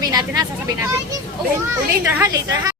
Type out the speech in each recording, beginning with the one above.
sasabihin natin ha, sasabihin natin. Oh, later ha, later ha.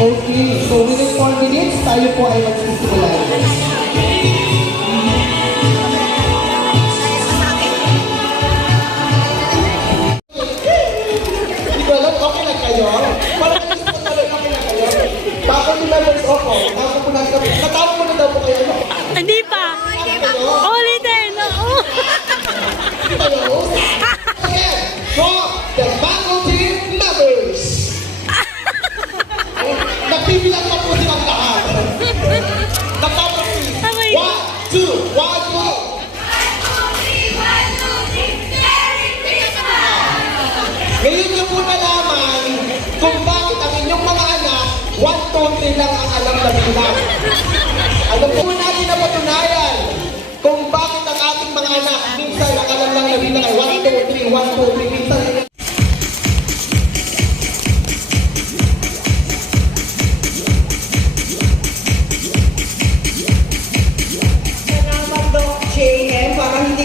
Okay, so within 4 minutes, tayo po ay magsisimula. Hindi ko alam, okay na kayo? Parang naisip ko talaga okay na kayo. Bakit yung members ako? Bago po natin kami. Natawag mo na daw po kayo. Hindi pa. Ulitin. Hindi kayo? Okay, so the faculty members. Nagbibilang pa po silang lahat. Napapapili. 1, 2, 1, go! Ngayon niyo po nalaman kung bakit ang inyong mga anak 1, 2, 3 lang ang alam na bilang. Alam po natin na patunayan kung bakit ang ating mga anak minsan ang alam lang na bilang ay 1, 2, 3, 1, 2, 3, minsan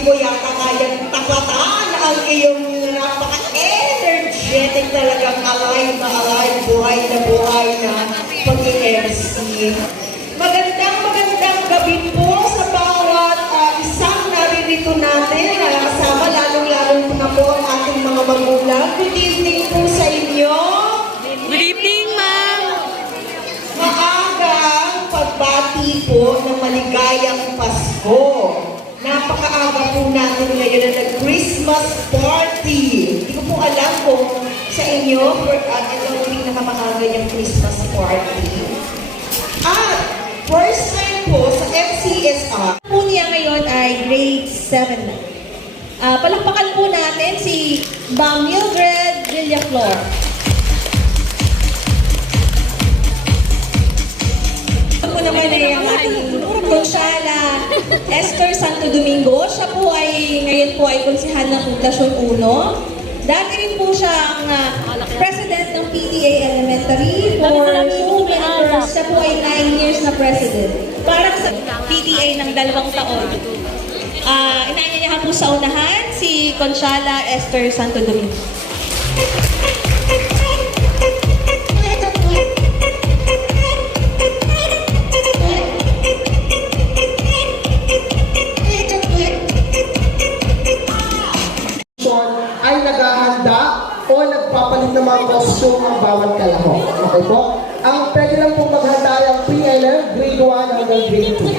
ko yata kayang taklatan ang iyong napaka-energetic talagang alive na alive, buhay na pag-i-MC. Magandang gabi po sa bawat isang naririto natin. Kasama lalong-lalong na po ang ating mga magulang. Good evening po sa inyo. Good evening, ma'am. Maagang pagbati po ng maligayang Pasko. Napakaaga po natin ngayon na nag-Christmas party. Hindi ko po alam kung sa inyo, for pinakamaaga niyang Christmas party. At first time po sa FCSR. Po niya ngayon ay grade 7 na. Palakpakan po natin si Ma'am Mildred Villaflor. Ito po naman ay ang ating Consuela Esther Santo Domingo. Siya po ay, ngayon po ay konsehal ng Poblasyon 1. Dati rin po siyang president ng PTA Elementary for so many years. Siya po ay 9 years na president. Para sa PTA ng 2 taon. Inaanyayahan po sa unahan si Consuela Esther Santo Domingo. Ay naghahanda o nagpapalit ng mga costume ang bawat kalahok. Okay po? Ang pwede lang pong maghanda ay ang PLM grade 1 hanggang grade 2.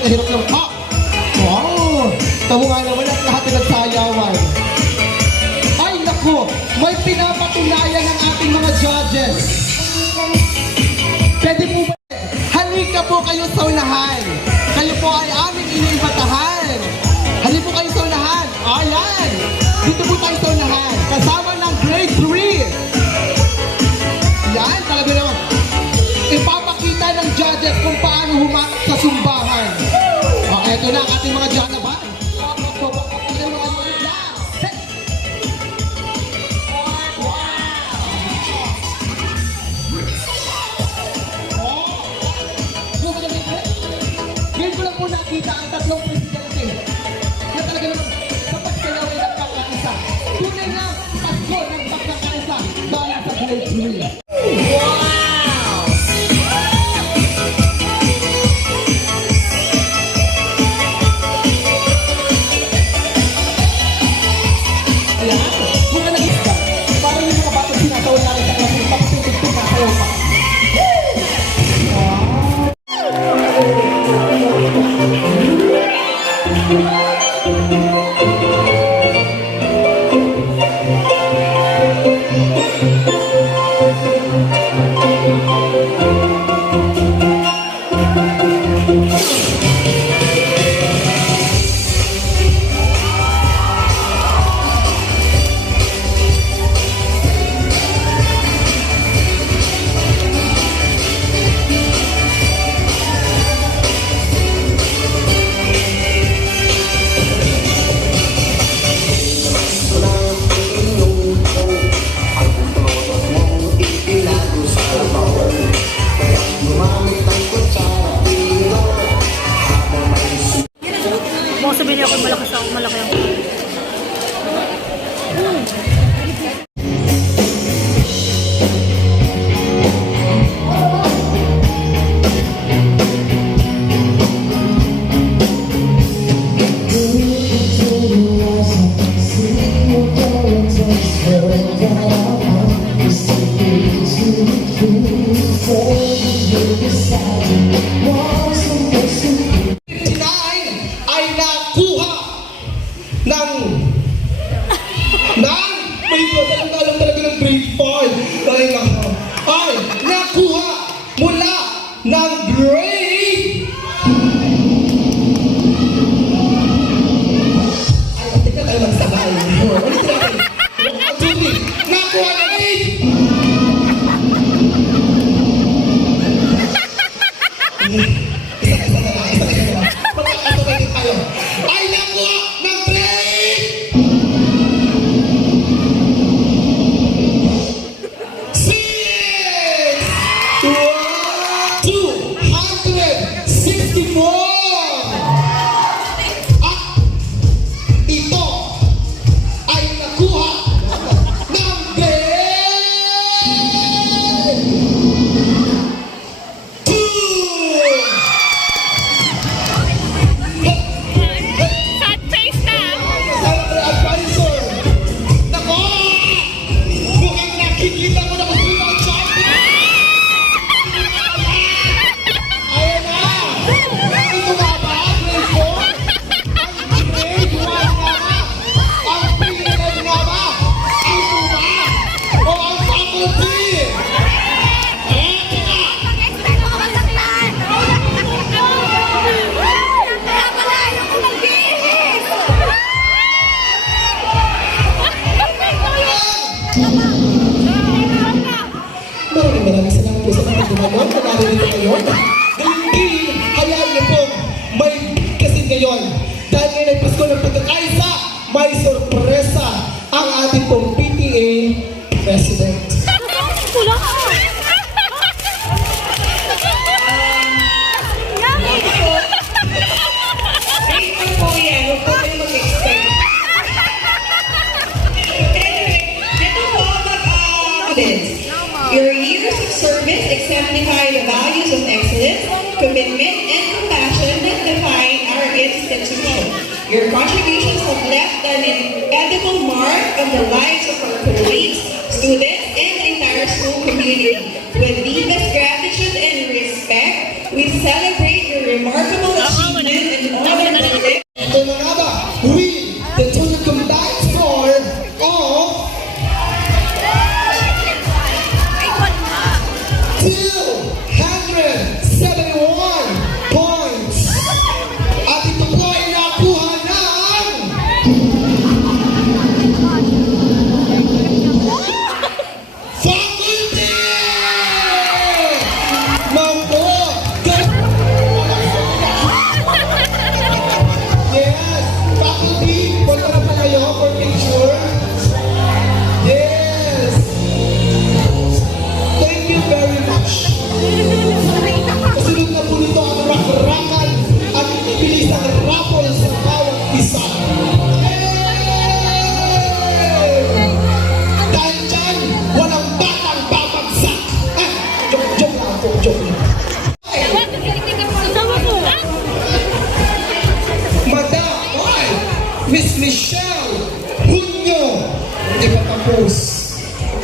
na hirap ng cup. Wow! Tamo nga naman at lahat ay nagsayawan. Ay naku! May pinapatunayan ng ating mga judges. Pwede po ba? Halika po kayo sa unahan. Kayo po ay aming iniimbatahan. Halika po kayo sa unahan. Ayan! Dito po tayo sa unahan. Kasama ng grade 3. Yan, talaga naman. Ipapakita ng judges kung paano humakot sa sumbahan. O, eto na ang ating mga judges ba? Ngayon ko lang po nakita ang tatlong presidente na talaga naman kapag kayo ay nagkakaisa. Tunay na pasko ng pagkakaisa dahil sa grade 3. Ayan, mukha nag-isda. Parang yung mga batang sinasawal natin sa klase, papatutugtog na kayo pa. Baka sabihin niya ako malaki ako. Ay nakuha ng may alam talaga ng grade 5 ay nakuha mula ng grade ay tingnan tayo magsabay ulit natin nakuha ng grade ay nakuha ng grade 6! Wow! 264! At ito ay nakuha ng grade 2! Sad face na! Advisor! Nako! Mukhang nakikita mo na kung sino ang champion! Ayan na! Ito nga ba? Grade 4? Ang grade 1 nga ba? Ang pinilad nga ba? Ito ba? O ang faculty? Eto na! Maraming salamat po sa mga gumagawa na narito ngayon. Hindi, hayaan niyo po, may kasi ngayon. Dahil ngayon ay Pasko ng Pagkakaisa, may sorpresa ang ating pong PTA President. Pula! Facebook po yan, huwag po kayo mag-expect. Anyway, ito po mag-confidence. Your years of service exemplify the values of excellence, commitment, and compassion that define our institution. Your contributions have left an indelible mark on the lives of our colleagues, students, and the entire school community. With deepest gratitude and respect, we celebrate your remarkable achievements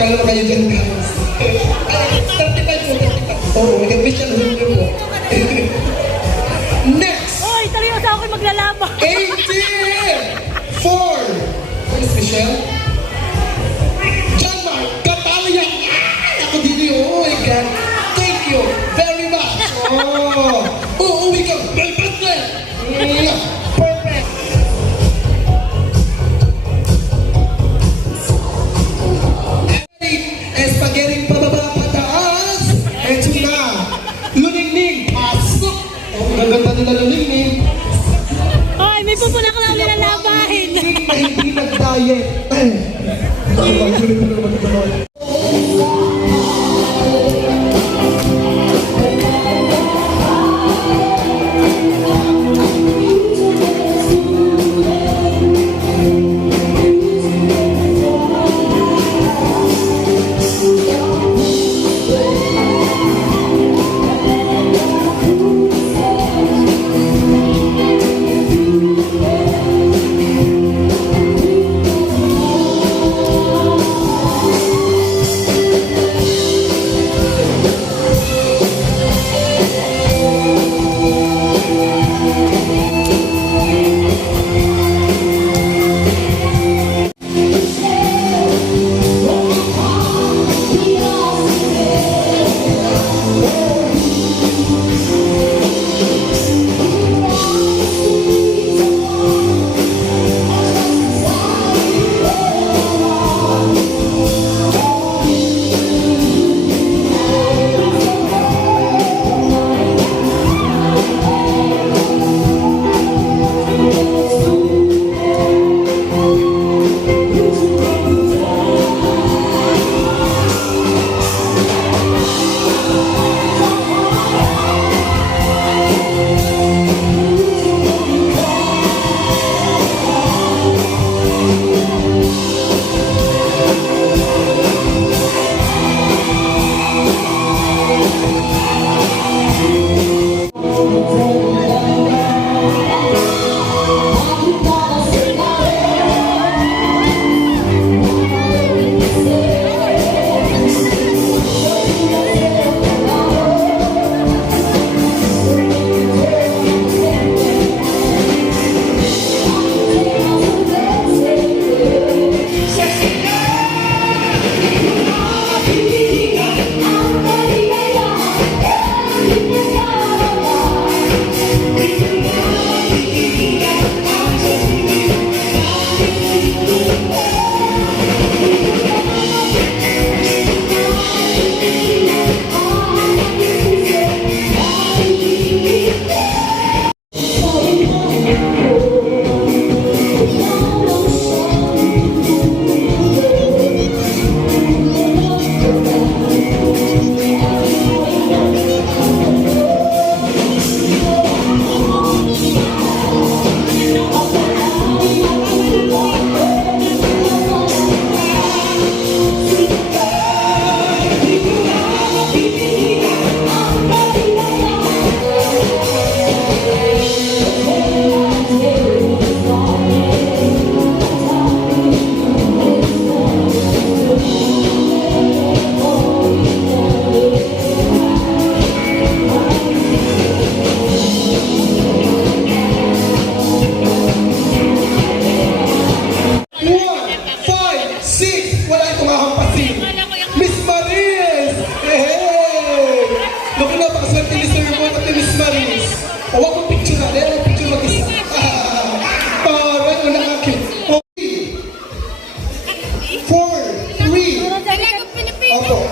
Kala mo kayo dyan, guys. Ay, 35 po, 35. Oo, may official number po. Next! Hoy, seryoso ako maglalaban. 84! Where's Michelle? John Mark Catalia! Ako din yun. Oh my God. Thank you very much. Uuwi ka. May birthday. Perfect. Spaghetti pababa pataas. Eto na. Luningning. Pasok. Oh, gaganda nila luningning. Hoy, may pupuna ka lang nilalabahin. Na hindi nag-diet.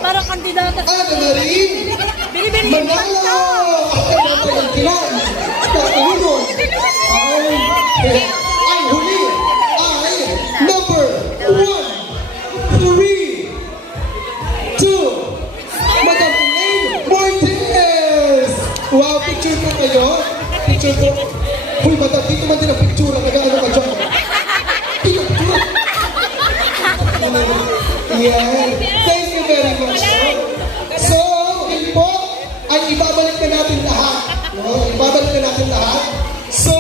Parang kandidata. Ano na rin? Bili-bili. Manalo! Ako na ba yung kinan? Kakulunod! Ay, huli! Ay, number 1, 3, 2, Madam Elaine Martinez! Wow, picture po kayo? Picture po. Uy, madam, dito man din ang picture. Nag-ano ka dyan? Picture! Yan. Thank you very much. So, yun po, ay ibabalik na natin lahat. No? Ibabalik na natin lahat. So,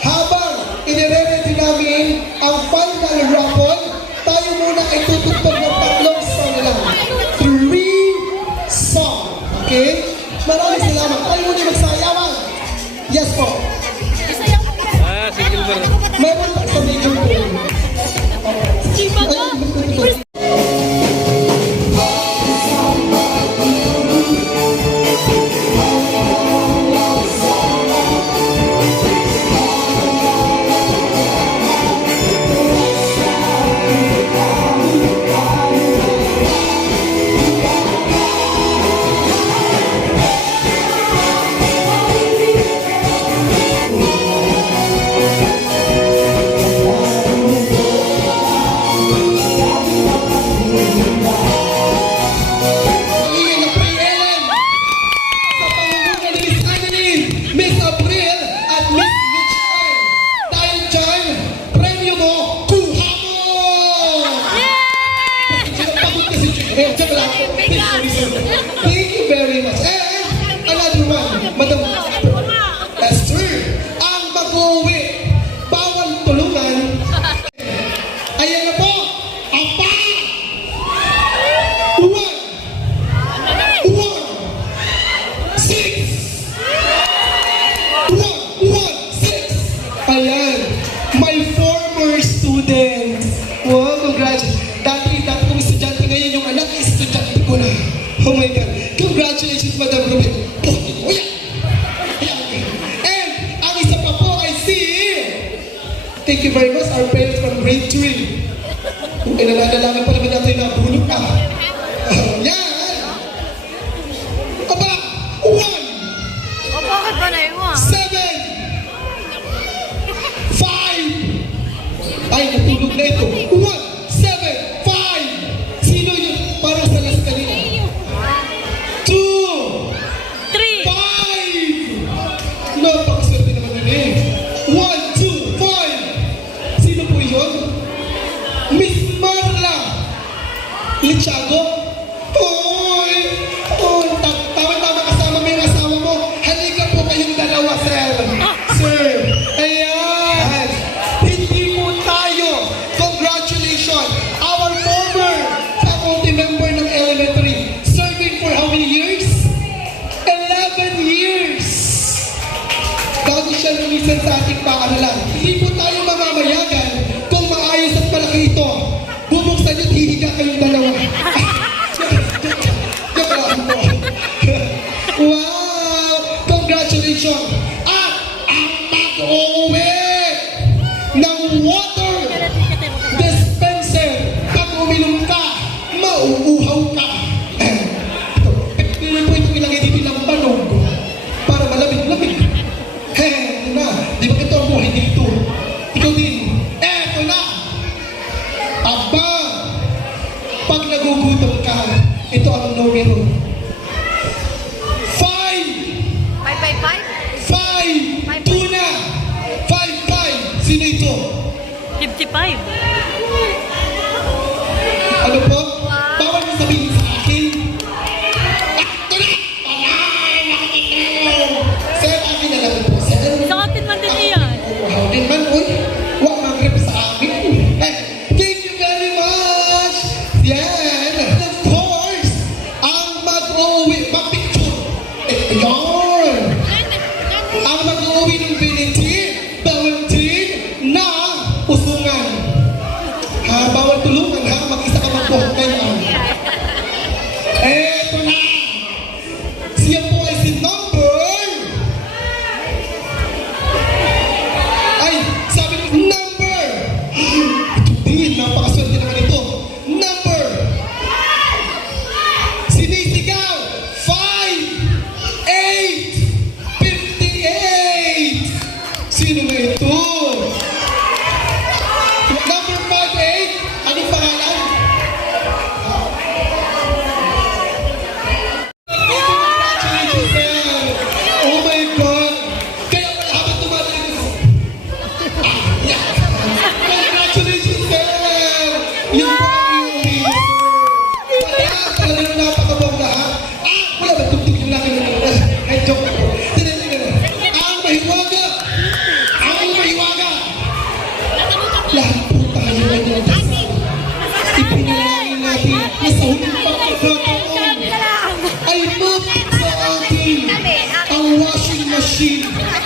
habang inire-ready namin ang final raffle, tayo muna ay tutugtog ng tatlong song lang. Yes po. Si Gilbert. Meron pa sa major pool. Chiba ka! Iyan na po yung Ellen. Sa pangunguna ni Miss Annalyn, Miss April, at Miss Mitch Ay. Dahil dyan, premyo mo, kuha mo! Pagod kasi dyan. Dyan lang. Thank you very much. Another one, Madam Esther. Ang mag-uwi, bawal tulungan. Ayan na po, apa! One, 6! 6! Ayan, my former student. Wow, congrats. Dati kong estudyante, ngayon yung anak, estudyante ko na. Oh my God. Congratulations, Madam Rubin. Oh, yeah. And ang isa pa po ay si... Thank you very much, our parents from grade 3. Kung kailangan pa naman natin na bulog na. Yan! Aba! 1! O, bakit ba naiwan? 7! 5! Ay, natulog na ito. 1, 7, 5! Sino yun? Parang sa last kanina. 2, 3! 5! Napakaswerte naman yun eh. 1, 2, 5! Sino po yun? Miss Marla Lichago? Oy! Oh, tama-tama kasama mo yung asawa mo. Halika po kayong dalawa, sir. Sir, ayan. Hindi po tayo. Congratulations. Our former faculty member ng elementary. Serving for how many years? 11 years. Bago siya lumisan sa ating paaralan. Hindi po tayo mamamayagan kung maayos at malaki ito. Bubuksan niyo at hihiga kayong dalawa. Joke lang po. Wow! Congratulations! At ang pag-uwi ng water dispenser. Pag uminom ka, mauuhaw ka. Pili po itong ilagay dito ng banog para malamig-lamig. Ito na. Di ba ito ang buhay dito? Ikaw din. Eto na. Aba! Pag nagugutom ka, ito ang numero. 5! 555? 5! Tuna! 5!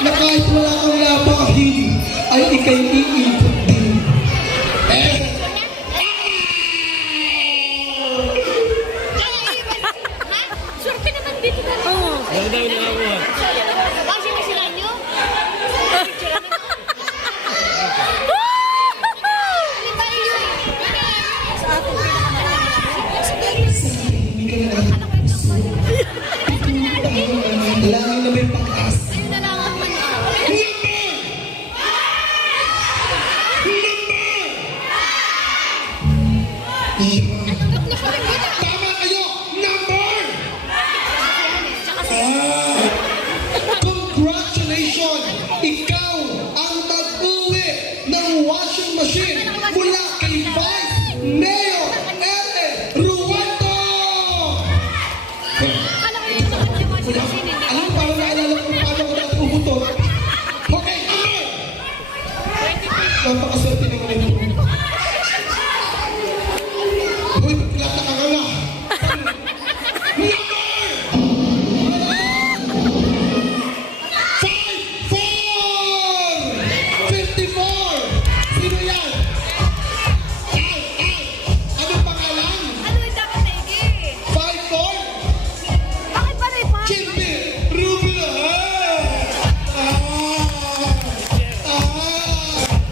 na kahit wala kang labahin, ay ikay iikot din. Swerte naman dito na. Ano daw nakakuha? Bakit sila sila nyo? Sa ating Langin na may pangkas. Tama kayo! Number! Congratulations! Ikaw ang mag-uwi ng washing machine mula kay Vice Mayor Ellen Rueto! Alam, parang naalala ko paano ko dati umutot. Okay, number! Napakaswerte ng rin po. Uy, pilata ka nga nga. Number! 54! Sino yan? Anong pangalan? 54? Chimpi! Rubio!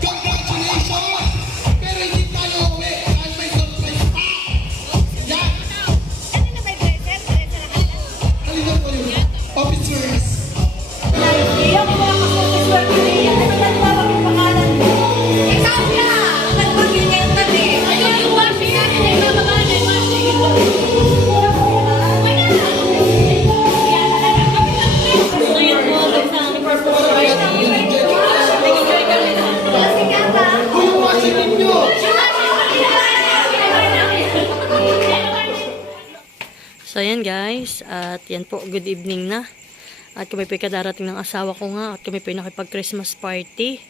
Congratulations! Pero hindi tayo uwi dahil may surprise pa! Yan! Halina po yun. Officers! Iyan mo ang swerte niya. Ano yan ba ang pangalan mo? Ikaw na! Nagpagingin ka din. Ayun yung washing natin. Ay, mababana yung washing. So yun po, isang purpose party. Nag-enjoy kami lahat. Uy, yung washing ninyo! So yan guys, at yan po, good evening na. At kami po kadarating ng asawa ko nga, at kami po nakipag-Christmas party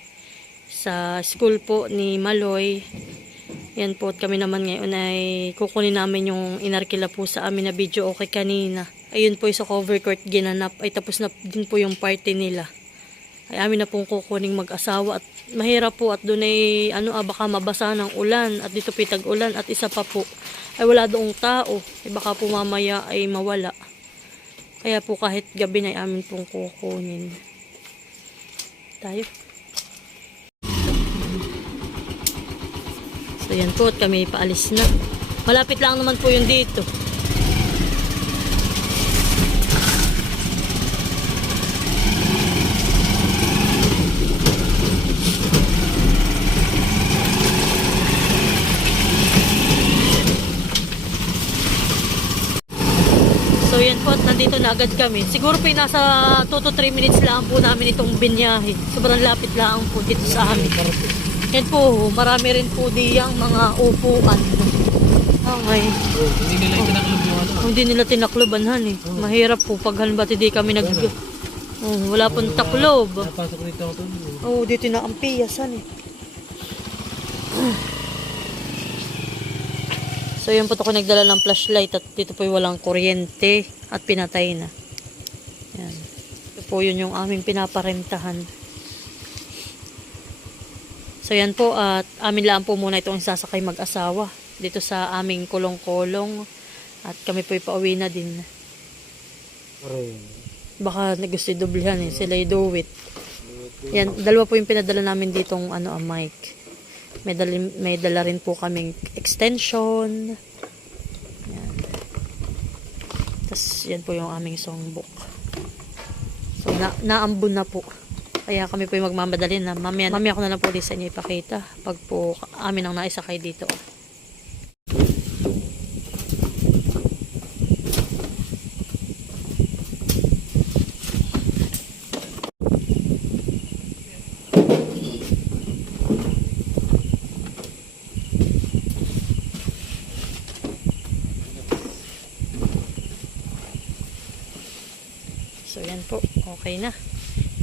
sa school po ni Maloy. Yan po, at kami naman ngayon ay kukunin namin yung inarkila po sa amin na video okay kanina. Ayun po sa cover court ginanap, ay tapos na din po yung party nila. Ay amin na pong kukuning mag-asawa at mahirap po at doon ay baka mabasa ng ulan at dito pitag ulan at isa pa po ay wala doong tao, ay baka po mamaya ay mawala. Kaya po kahit gabi na ay amin pong kukunin. Tayo. So yan po at kami paalis na. Malapit lang naman po yun dito. So yan po, at nandito na agad kami. Siguro po nasa 2 to 3 minutes lang po namin itong binyahe. Sobrang lapit lang po dito sa amin. Yan po, marami rin po diyang mga upuan. Okay. Hindi nila itinaklob yung ano. Hindi nila tinaklobanhan eh. Mahirap po pag halimbawa hindi kami wala pong taklob. Napasok dito ako doon. Dito na ang piyasan eh. So yun po ako nagdala ng flashlight at dito po walang kuryente at pinatay na. Yan. Ito po yun yung aming pinaparentahan. So yan po at amin lang po muna itong sasakay mag-asawa dito sa aming kulong-kulong at kami po ipauwi na din. Baka gusto i-doblehan eh, sila i-do it. Yan, dalawa po yung pinadala namin ditong mic. May dala rin po kaming extension. Yan. Tapos yan po yung aming songbook. So naambun na po. Kaya kami po yung magmamadali na. Mamaya ko na lang po ulit sa inyo ipakita. Pag po amin ang naisakay dito. So yan po, okay na.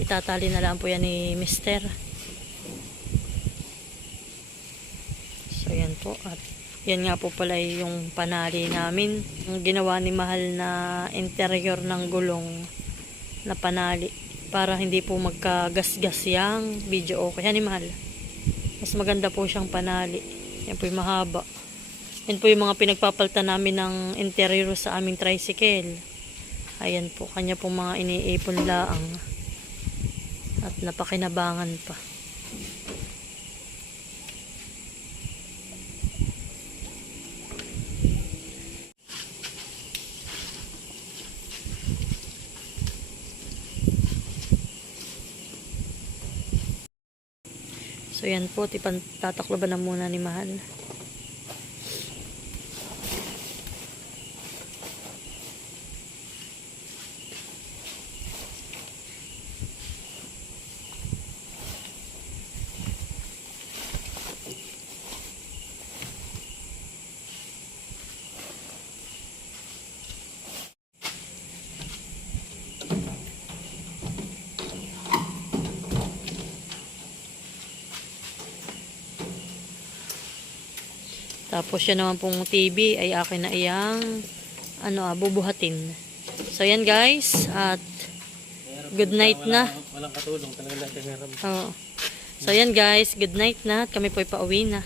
Itatali na lang po yan ni Mister. So yan po, at yan nga po pala yung panali namin. Yung ginawa ni Mahal na interior ng gulong na panali. para hindi po magkagasgas yang video okay. Yan mahal. Mas maganda po siyang panali. Yan po yung mahaba. Yan po yung mga pinagpapalta namin ng interior sa aming tricycle. Ayan po, kanya po mga iniipon laang. At napakinabangan pa. So yan po, tatakloban na muna ni Mahal. Tapos yan naman pong TV ay akin na iyang bubuhatin. So yan guys, at good night na. Walang katulong talaga lahat yung meron. Oo. So yan guys, good night na at kami po ay pauwi na.